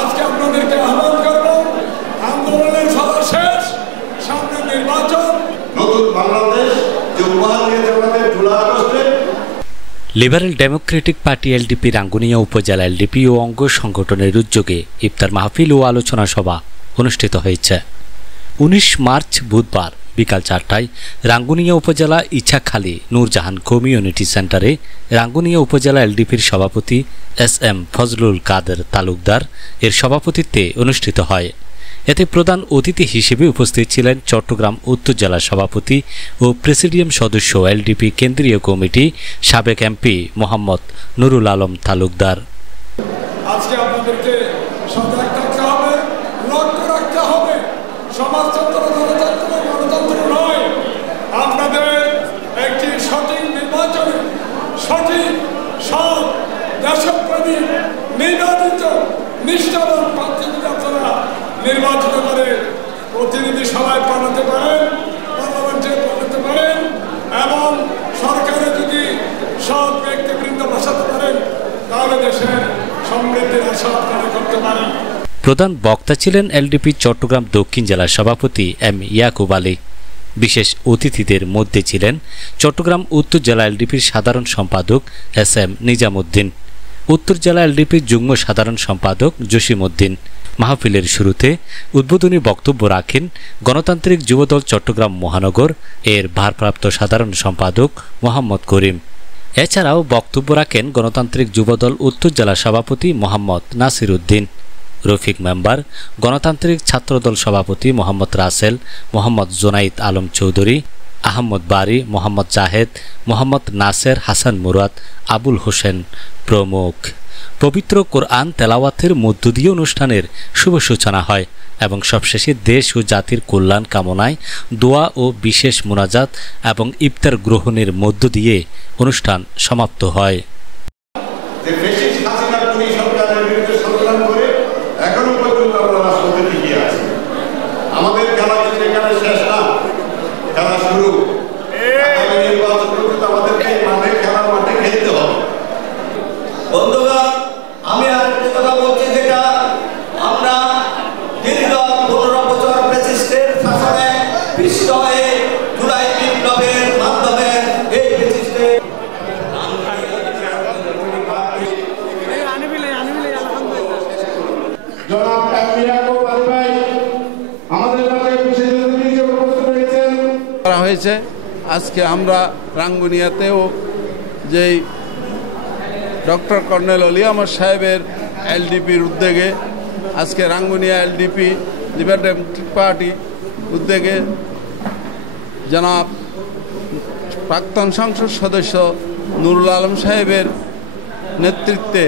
আজকে আপনাদেরকে আহ্বান করব, আন্দোলনের সভা শেষ, সামনে নির্বাচন, নতুন বাংলাদেশ যে উপহার দিয়েছে আমাদের জুলাই আগস্টে। Liberal Democratic party LDP Rangunia উপজেলা এলডিপি ও অঙ্গ সংগঠনের উদ্যোগে ইফতার মাহফিল ও আলোচনা সভা অনুষ্ঠিত হয়েছে। 19 মার্চ বুধবার বিকাল 4টায় রাঙ্গুনিয়া উপজেলা ইছাখালী নূরজাহান কমিউনিটি সেন্টারে রাঙ্গুনিয়া উপজেলা এলডিপির সভাপতি SM ফজলুল কাদের তালুকদার এর সভাপতিত্বে অনুষ্ঠিত হয়। এতে প্রধান অতিথি হিসেবে উপস্থিত ছিলেন চট্টগ্রাম উত্তর জেলা সভাপতি ও প্রেসিডিয়াম সদস্য এলডিপি কেন্দ্রীয় কমিটি সাবেক এমপি মোহাম্মদ নুরুল আলম তালুকদার। আজকে আপনাদেরকে সজাগ থাকতে হবে, লক্ষ্য রাখতে হবে, সমাজতন্ত্র গণতন্ত্র নয়, আপনাদের একটি সঠিক নির্বাচনে সঠিক সৎ দেশপ্রেমী নির্বাচিত নিষ্ঠাবান প্রার্থীদের আপনারা নির্বাচিত করে প্রতিনিধি সভায় পাঠাতে পারেন, পার্লামেন্টে পাঠাতে পারেন এবং সরকারে যদি সৎ ব্যক্তিবৃন্দ বসাতে পারেন তাহলে দেশের সমৃদ্ধির আশা আপনারা করতে পারেন। প্রধান বক্তা ছিলেন এলডিপি চট্টগ্রাম দক্ষিণ জেলার সভাপতি M ইয়াকুব আলী। বিশেষ অতিথিদের মধ্যে ছিলেন চট্টগ্রাম উত্তর জেলা এলডিপির সাধারণ সম্পাদক SM নিজামুদ্দিন, উত্তর জেলা এলডিপির যুগ্ম সাধারণ সম্পাদক জসিম উদ্দিন। মাহফিলের শুরুতে উদ্বোধনী বক্তব্য রাখেন গণতান্ত্রিক যুবদল চট্টগ্রাম মহানগর এর ভারপ্রাপ্ত সাধারণ সম্পাদক মোহাম্মদ করিম। এছাড়াও বক্তব্য রাখেন গণতান্ত্রিক যুবদল উত্তর জেলা সভাপতি মোহাম্মদ নাসির উদ্দিন, রফিক মেম্বার, গণতান্ত্রিক ছাত্রদল সভাপতি মোহাম্মদ রাসেল, মোহাম্মদ জোনাইদ আলম চৌধুরী, আহমদ বারি, মোহাম্মদ জাহেদ, মোহাম্মদ নাসের হাসান মুরাদ, আবুল হোসেন প্রমুখ। পবিত্র কোরআন তেলাওয়াতের মধ্য দিয়ে অনুষ্ঠানের শুভ সূচনা হয় এবং সবশেষে দেশ ও জাতির কল্যাণ কামনায় দোয়া ও বিশেষ মোনাজাত এবং ইফতার গ্রহণের মধ্য দিয়ে অনুষ্ঠান সমাপ্ত হয়। হয়েছে আজকে আমরা রাঙ্গুনিয়াতেও যেই ডক্টর কর্নেল অলি আহমদ সাহেবের এলডিপির উদ্যোগে আজকে Rangunia LDP liberal Democratic party উদ্যোগে জনাব প্রাক্তন সংসদ সদস্য নুরুল আলম সাহেবের নেতৃত্বে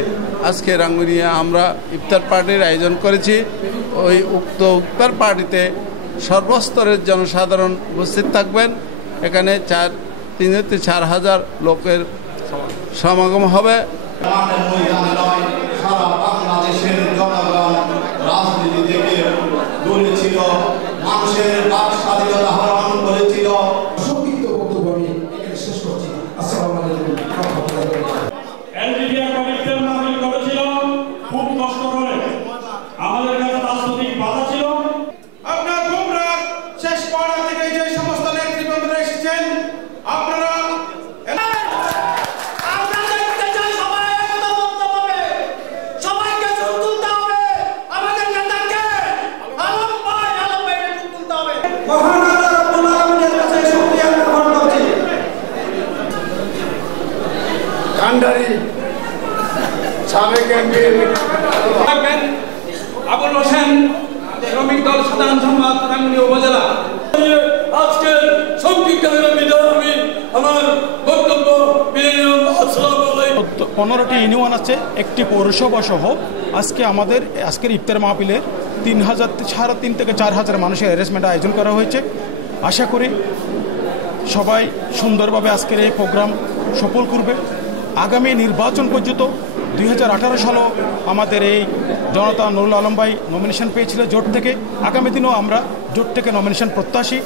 আজকে রাঙ্গুনিয়া আমরা ইফতার পার্টির আয়োজন করেছি। ওই উক্ত ইফতার পার্টিতে সর্বস্তরের জনসাধারণ উপস্থিত থাকবেন। এখানে 3,000-4,000 লোকের সমাগম হবে। বাংলাদেশের জনগণ রাজনীতি থেকে দূরে ছিল, মানুষের বাক স্বাধীনতা হরণ করেছিল। সংক্ষিপ্ত বক্তব্য আমি এখানে শেষ করছি। আসসালামু আলাইকুম। খুব কষ্ট করে আমাদের কাছে রাজনৈতিক বাধা ছিল। আপনার তোমরা শেষ পড়া থেকে যে সমস্ত নেতৃবৃন্দরা এসেছেন আপনারা সাবেক এমপি আবুল হোসেন, শ্রমিক দল সাধারণ সম্পাদক রাঙ্গুনিয়া উপজেলা। আজকে সংক্ষিপ্ত আমি আমার বক্তব্য 15টি ইউনিয়ন আছে, একটি পৌরসভা সহ আজকে আমাদের আজকের ইফতার মাহফিলে 3,000 থেকে 4,000 মানুষের অ্যারেঞ্জমেন্ট আয়োজন করা হয়েছে। আশা করি সবাই সুন্দরভাবে আজকের এই প্রোগ্রাম সফল করবে। আগামী নির্বাচন পর্যন্ত 2018 সালেও আমাদের এই জনতা নুরুল আলম ভাই নমিনেশন পেয়েছিল জোট থেকে। আগামী দিনেও আমরা জোট থেকে নমিনেশন প্রত্যাশী।